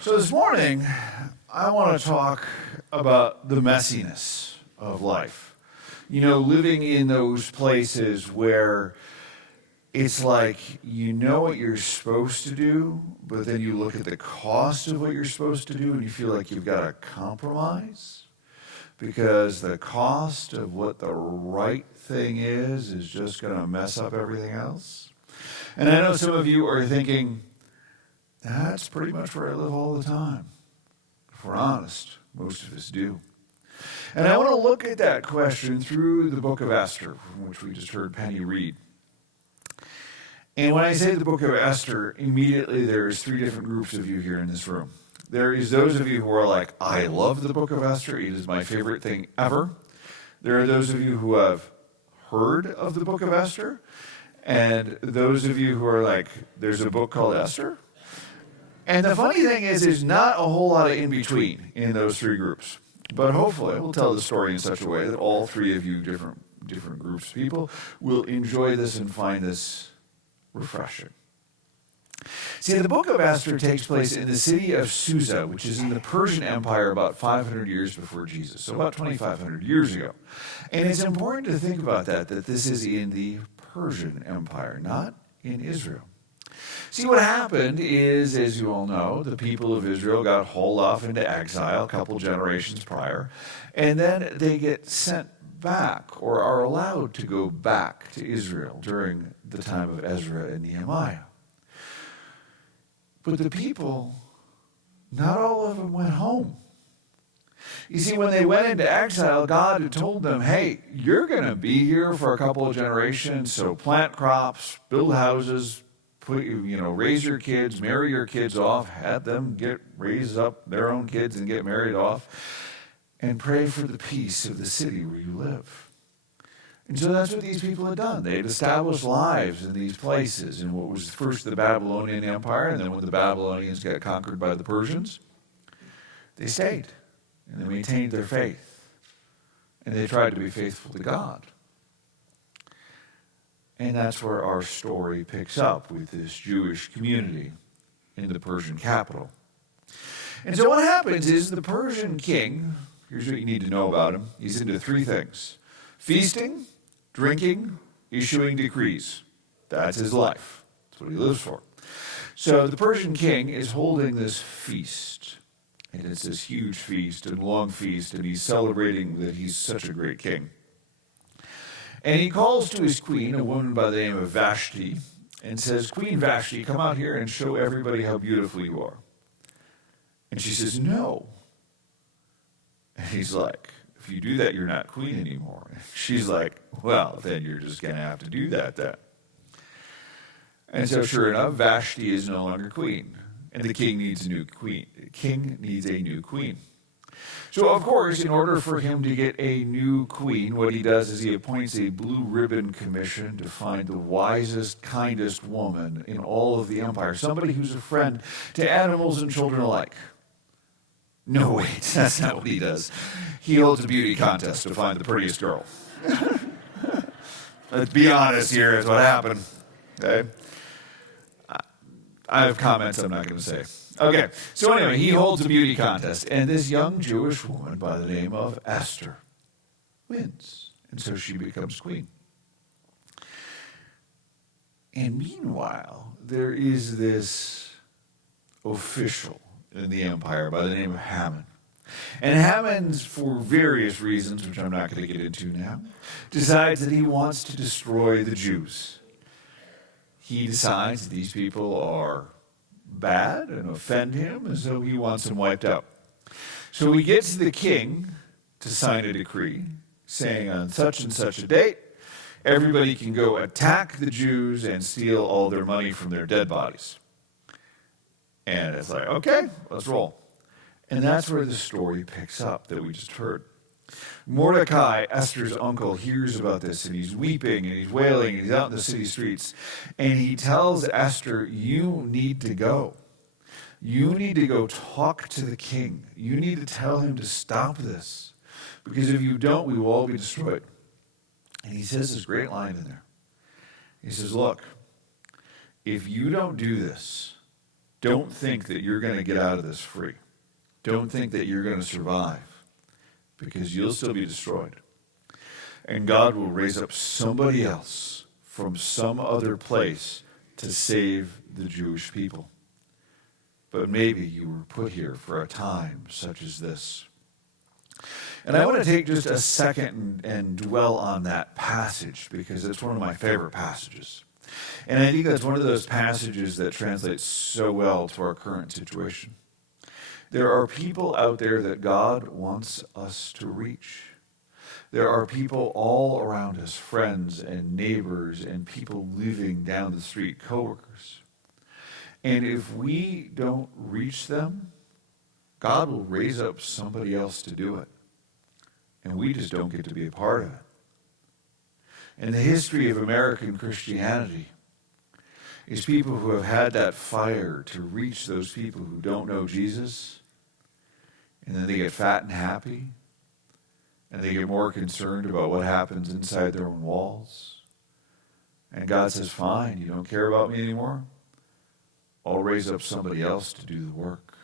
So this morning, I want to talk about the messiness of life. You know, living in those places where it's like you know what you're supposed to do, but then you look at the cost of what you're supposed to do and you feel like you've got to compromise because the cost of what the right thing is just going to mess up everything else. And I know some of you are thinking, that's pretty much where I live all the time. If we're honest, most of us do. And I want to look at that question through the book of Esther, from which we just heard Penny read. And when I say the book of Esther, immediately there's three different groups of you here in this room. There is those of you who are like, I love the book of Esther. It is my favorite thing ever. There are those of you who have heard of the book of Esther. And those of you who are like, there's a book called Esther. And the funny thing is, there's not a whole lot of in between in those three groups. But hopefully, we'll tell the story in such a way that all three of you, different groups of people, will enjoy this and find this refreshing. See, the book of Esther takes place in the city of Susa, which is in the Persian Empire about 500 years before Jesus, so about 2,500 years ago. And it's important to think about that this is in the Persian Empire, not in Israel. See, what happened is, as you all know, the people of Israel got hauled off into exile a couple generations prior, and then they get sent back, or are allowed to go back to Israel during the time of Ezra and Nehemiah. But the people, not all of them went home. You see, when they went into exile, God had told them, hey, you're going to be here for a couple of generations, so plant crops, build houses, raise your kids, marry your kids off, have them raise up their own kids and get married off, and pray for the peace of the city where you live. And so that's what these people had done. They had established lives in these places in what was first the Babylonian Empire, and then when the Babylonians got conquered by the Persians, they stayed, and they maintained their faith, and they tried to be faithful to God. And that's where our story picks up with this Jewish community in the Persian capital. And so what happens is the Persian king, here's what you need to know about him. He's into three things: feasting, drinking, issuing decrees. That's his life. That's what he lives for. So the Persian king is holding this feast. And it's this huge feast and long feast, and he's celebrating that he's such a great king. And he calls to his queen, a woman by the name of Vashti, and says, Queen Vashti, come out here and show everybody how beautiful you are. And she says, no. And he's like, if you do that, you're not queen anymore. And she's like, well, then you're just going to have to do that then. And so sure enough, Vashti is no longer queen. And the king needs a new queen. The king needs a new queen. So, of course, in order for him to get a new queen, what he does is he appoints a blue ribbon commission to find the wisest, kindest woman in all of the empire, somebody who's a friend to animals and children alike. No, wait, that's not what he does. He holds a beauty contest to find the prettiest girl. Let's be honest here is what happened. Okay? I have comments I'm not going to say. Okay, so anyway, he holds a beauty contest, and this young Jewish woman by the name of Esther wins, and so she becomes queen. And meanwhile, there is this official in the empire by the name of Haman. And Haman, for various reasons, which I'm not going to get into now, decides that he wants to destroy the Jews. He decides that these people are bad and offend him, and so he wants them wiped out. So he gets the king to sign a decree saying on such and such a date, everybody can go attack the Jews and steal all their money from their dead bodies. And it's like, okay, let's roll. And that's where the story picks up that we just heard. Mordecai, Esther's uncle, hears about this, and he's weeping, and he's wailing, and he's out in the city streets. And he tells Esther, you need to go. You need to go talk to the king. You need to tell him to stop this. Because if you don't, we will all be destroyed. And he says this great line in there. He says, look, if you don't do this, Don't think that you're going to get out of this free. Don't think that you're going to survive, because you'll still be destroyed. And God will raise up somebody else from some other place to save the Jewish people. But maybe you were put here for a time such as this. And I want to take just a second and dwell on that passage, because it's one of my favorite passages. And I think that's one of those passages that translates so well to our current situation. There are people out there that God wants us to reach. There are people all around us, friends and neighbors and people living down the street, coworkers. And if we don't reach them, God will raise up somebody else to do it. And we just don't get to be a part of it. And the history of American Christianity is people who have had that fire to reach those people who don't know Jesus, and then they get fat and happy, and they get more concerned about what happens inside their own walls. And God says, fine, you don't care about me anymore? I'll raise up somebody else to do the work.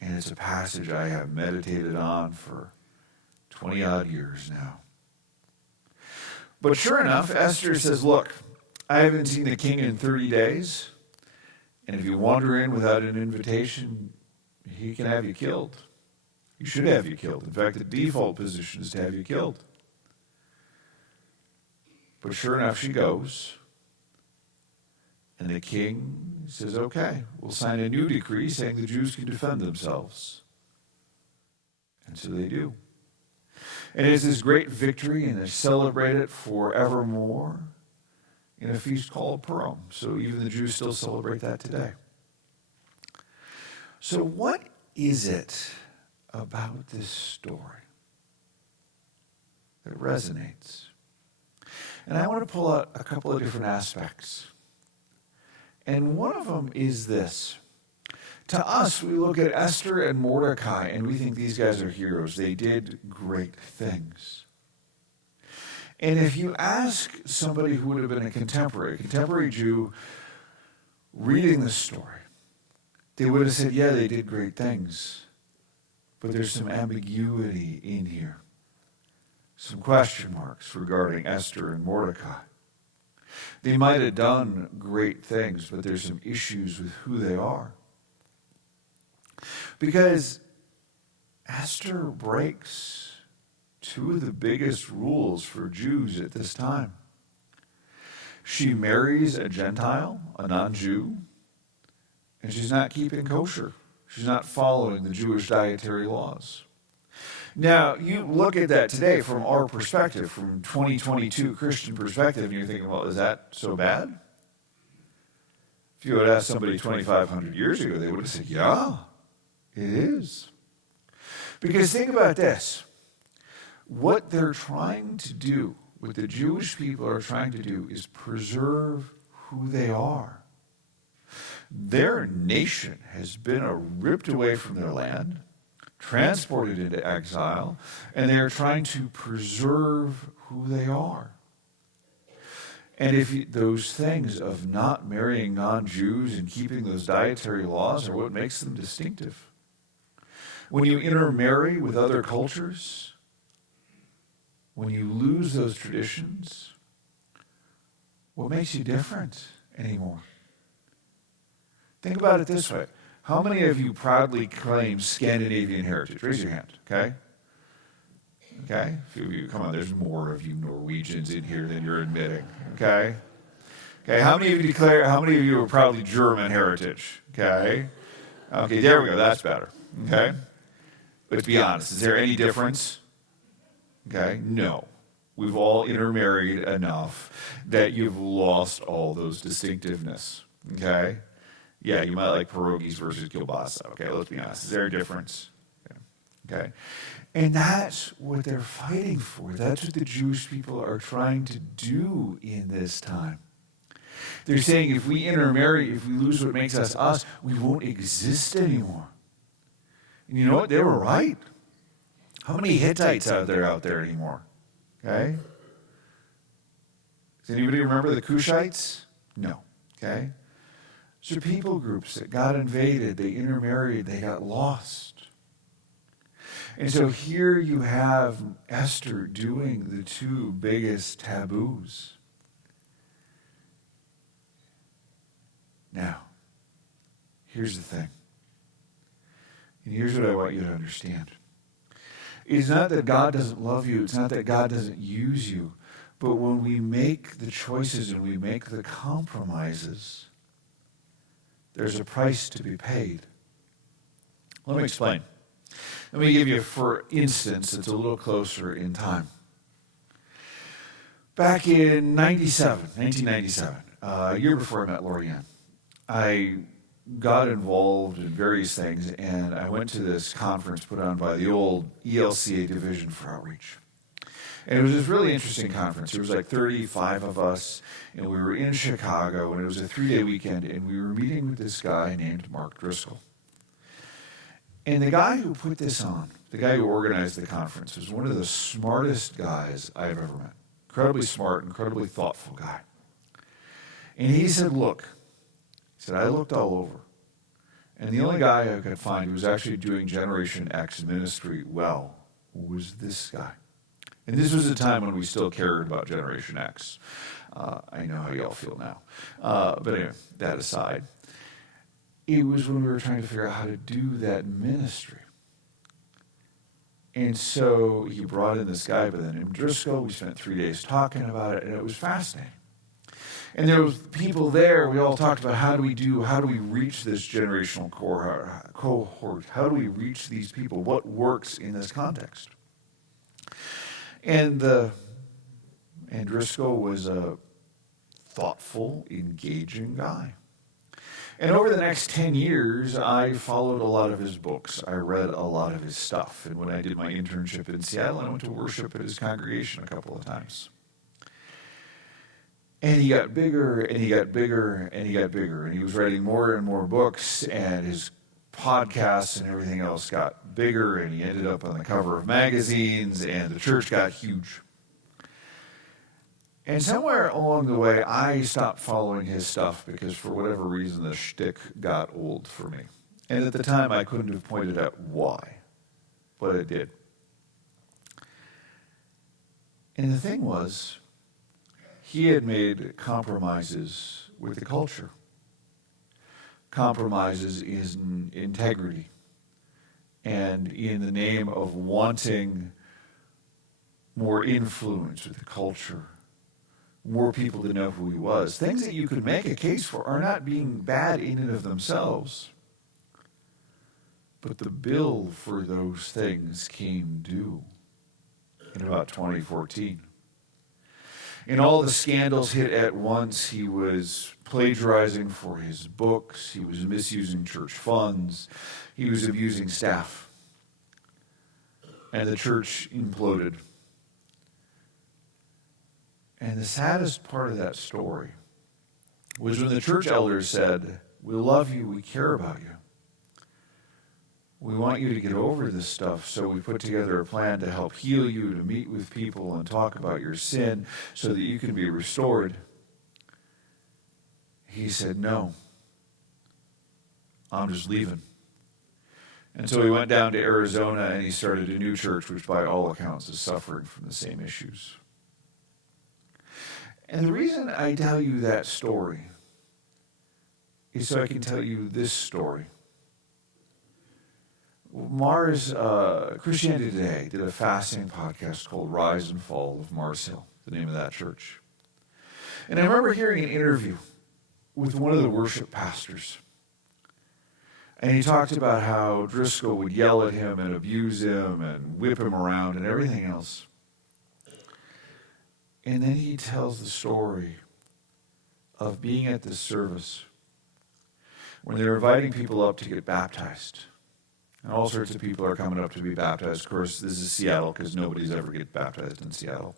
And it's a passage I have meditated on for 20-odd years now. But sure enough, Esther says, look, I haven't seen the king in 30 days, and if you wander in without an invitation, he can have you killed. He should have you killed. In fact, the default position is to have you killed. But sure enough, she goes, and the king says, okay, we'll sign a new decree saying the Jews can defend themselves. And so they do. And it's this great victory, and they celebrate it forevermore in a feast called Purim. So even the Jews still celebrate that today. So what is it about this story that resonates? And I want to pull out a couple of different aspects. And one of them is this. To us, we look at Esther and Mordecai, and we think these guys are heroes. They did great things. And if you ask somebody who would have been a contemporary Jew reading this story, they would have said, yeah, they did great things. But there's some ambiguity in here. Some question marks regarding Esther and Mordecai. They might have done great things, but there's some issues with who they are. Because Esther breaks two of the biggest rules for Jews at this time. She marries a Gentile, a non-Jew, and she's not keeping kosher. She's not following the Jewish dietary laws. Now, you look at that today from our perspective, from 2022 Christian perspective, and you're thinking, well, is that so bad? If you had asked somebody 2,500 years ago, they would have said, yeah, it is. Because think about this. What they're trying to do, what the Jewish people are trying to do, is preserve who they are. Their nation has been ripped away from their land, transported into exile, and they are trying to preserve who they are. And if those things of not marrying non-Jews and keeping those dietary laws are what makes them distinctive. When you intermarry with other cultures, when you lose those traditions, what makes you different anymore? Think about it this way. How many of you proudly claim Scandinavian heritage? Raise your hand, okay? Okay? A few of you, come on, there's more of you Norwegians in here than you're admitting, okay? Okay, how many of you are proudly German heritage, okay? Okay, there we go, that's better, okay? Let's be honest, is there any difference? Okay, no. We've all intermarried enough that you've lost all those distinctiveness, okay? Yeah, you might like pierogies versus kielbasa. Okay, let's be honest. Is there a difference? Okay. And that's what they're fighting for. That's what the Jewish people are trying to do in this time. They're saying if we intermarry, if we lose what makes us us, we won't exist anymore. And you know what? They were right. How many Hittites are there out there anymore? Okay. Does anybody remember the Cushites? No. Okay. So people groups that got invaded, they intermarried, they got lost. And so here you have Esther doing the two biggest taboos. Now, here's the thing. And here's what I want you to understand. It's not that God doesn't love you. It's not that God doesn't use you. But when we make the choices and we make the compromises, there's a price to be paid. Let me explain. Let me give you, for instance, it's a little closer in time. Back in 1997, a year before I met Lorianne, I got involved in various things, and I went to this conference put on by the old ELCA Division for Outreach. And it was this really interesting conference. There was like 35 of us, and we were in Chicago, and it was a 3-day weekend, and we were meeting with this guy named Mark Driscoll. And the guy who put this on, the guy who organized the conference, was one of the smartest guys I've ever met. Incredibly smart, incredibly thoughtful guy. And he said, look, he said, I looked all over. And the only guy I could find who was actually doing Generation X ministry well was this guy. And this was a time when we still cared about Generation X. I know how y'all feel now. But anyway, that aside, it was when we were trying to figure out how to do that ministry. And so he brought in this guy by the name of Driscoll. We spent 3 days talking about it, and it was fascinating. And there was people there. We all talked about how do we reach this generational cohort? How do we reach these people? What works in this context? And Driscoll was a thoughtful, engaging guy. And over the next 10 years, I followed a lot of his books. I read a lot of his stuff. And when I did my internship in Seattle, I went to worship at his congregation a couple of times. And he got bigger, and he got bigger, and he got bigger. And he was writing more and more books, and his podcasts and everything else got bigger, and he ended up on the cover of magazines, and the church got huge. And somewhere along the way, I stopped following his stuff because for whatever reason, the shtick got old for me. And at the time, I couldn't have pointed out why, but it did. And the thing was, he had made compromises with the culture. Compromises in integrity and in the name of wanting more influence with the culture, more people to know who he was. Things that you could make a case for are not being bad in and of themselves. But the bill for those things came due in about 2014. And all the scandals hit at once. He was plagiarizing for his books. He was misusing church funds. He was abusing staff. And the church imploded. And the saddest part of that story was when the church elders said, "We love you, we care about you. We want you to get over this stuff, so we put together a plan to help heal you, to meet with people and talk about your sin so that you can be restored." He said, "No, I'm just leaving." And so he went down to Arizona and he started a new church, which by all accounts is suffering from the same issues. And the reason I tell you that story is so I can tell you this story. Christianity Today did a fasting podcast called Rise and Fall of Mars Hill, the name of that church. And I remember hearing an interview with one of the worship pastors. And he talked about how Driscoll would yell at him and abuse him and whip him around and everything else. And then he tells the story of being at this service when they were inviting people up to get baptized. And all sorts of people are coming up to be baptized. Of course, this is Seattle because nobody's ever get baptized in Seattle.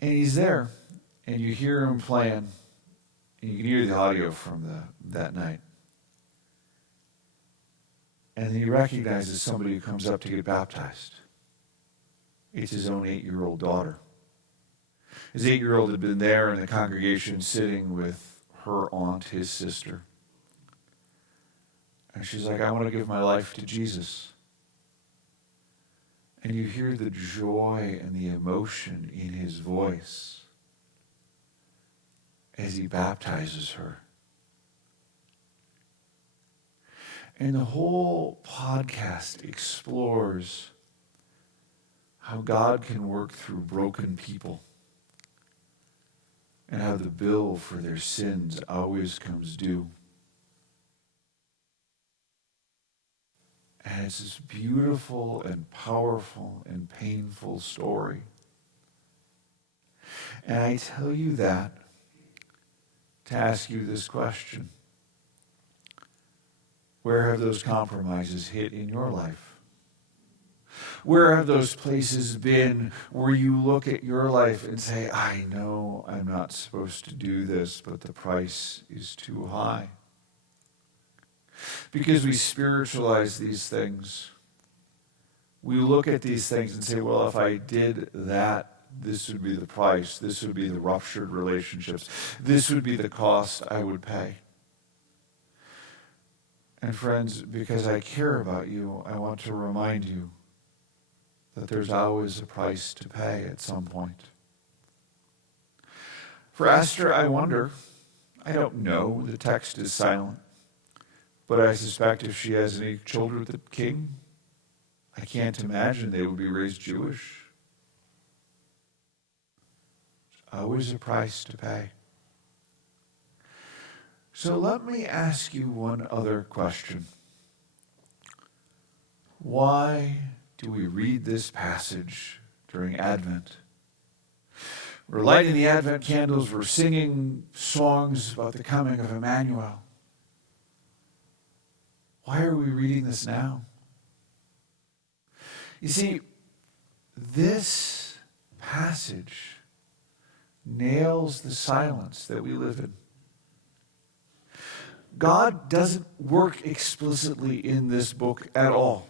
And he's there, and you hear him playing, and you can hear the audio from that night. And then he recognizes somebody who comes up to get baptized. It's his own 8-year-old daughter. His 8-year-old had been there in the congregation sitting with her aunt, his sister. And she's like, I want to give my life to Jesus. And you hear the joy and the emotion in his voice as he baptizes her. And the whole podcast explores how God can work through broken people and how the bill for their sins always comes due. And it's this beautiful and powerful and painful story. And I tell you that to ask you this question. Where have those compromises hit in your life? Where have those places been where you look at your life and say, I know I'm not supposed to do this, but the price is too high? Because we spiritualize these things. We look at these things and say, well, if I did that, this would be the price. This would be the ruptured relationships. This would be the cost I would pay. And friends, because I care about you, I want to remind you that there's always a price to pay at some point. For Esther, I wonder, I don't know, the text is silent, but I suspect if she has any children with the king, I can't imagine they would be raised Jewish. There's always a price to pay. So let me ask you one other question. Why do we read this passage during Advent? We're lighting the Advent candles, we're singing songs about the coming of Emmanuel. Why are we reading this now? You see, this passage nails the silence that we live in. God doesn't work explicitly in this book at all.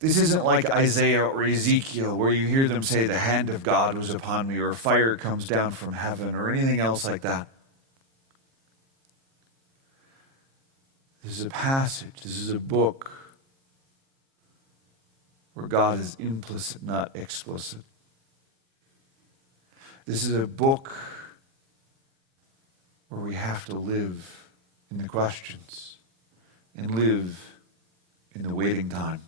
This isn't like Isaiah or Ezekiel where you hear them say the hand of God was upon me or fire comes down from heaven or anything else like that. This is a passage, this is a book where God is implicit, not explicit. This is a book where we have to live in the questions and live in the waiting time.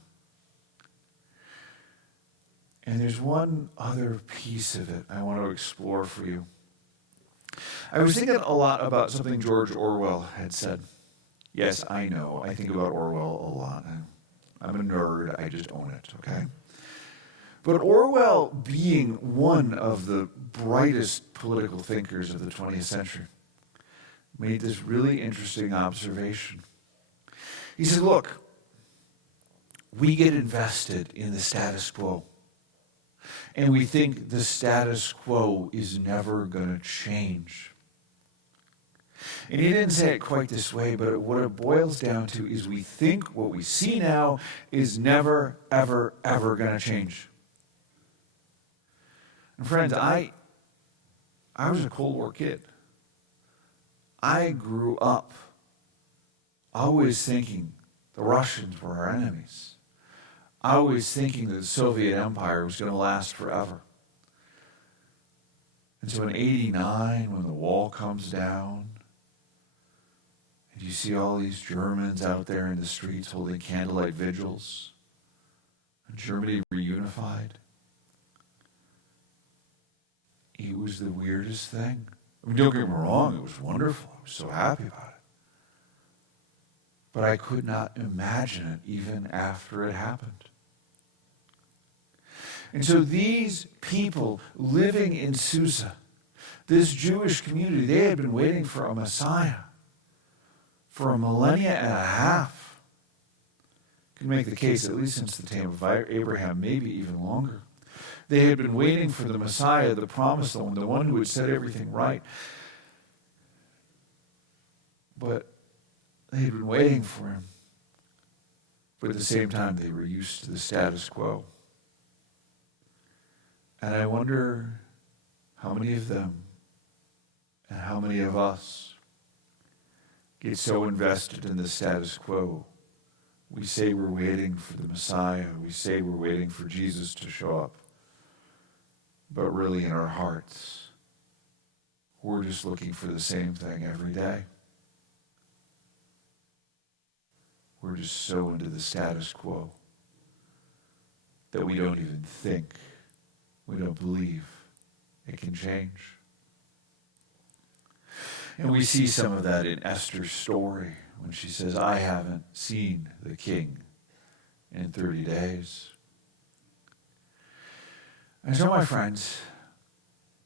And there's one other piece of it I want to explore for you. I was thinking a lot about something George Orwell had said. Yes, I know, I think about Orwell a lot. I'm a nerd, I just own it, okay? But Orwell, being one of the brightest political thinkers of the 20th century, made this really interesting observation. He said, look, we get invested in the status quo. And we think the status quo is never going to change. And he didn't say it quite this way, but what it boils down to is we think what we see now is never, ever, ever going to change. And friends, I was a Cold War kid. I grew up always thinking the Russians were our enemies. Always thinking that the Soviet Empire was going to last forever. And so in '89, when the wall comes down, and you see all these Germans out there in the streets holding candlelight vigils, and Germany reunified, it was the weirdest thing. I mean, don't get me wrong, it was wonderful. I was so happy about it. But I could not imagine it even after it happened. And so these people living in Susa, this Jewish community, they had been waiting for a Messiah for a millennia and a half. You can make the case at least since the time of Abraham, maybe even longer. They had been waiting for the Messiah, the promised one, the one who would set everything right. But they had been waiting for him. But at the same time, they were used to the status quo. And I wonder how many of them and how many of us get so invested in the status quo. We say we're waiting for the Messiah. We say we're waiting for Jesus to show up. But really in our hearts, we're just looking for the same thing every day. We're just so into the status quo that we don't even think, we don't believe it can change. And we see some of that in Esther's story when she says, I haven't seen the king in 30 days. And so, my friends,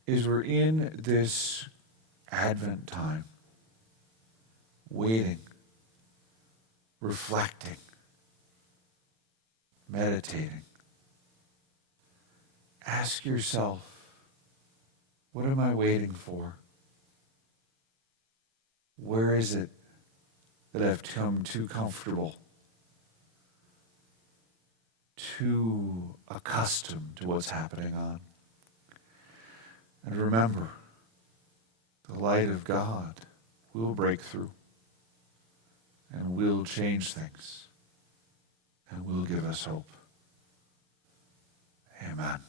as we're in this Advent time, waiting, reflecting, meditating, ask yourself, what am I waiting for? Where is it that I've become too comfortable, too accustomed to what's happening on? And remember, the light of God will break through and will change things and will give us hope. Amen.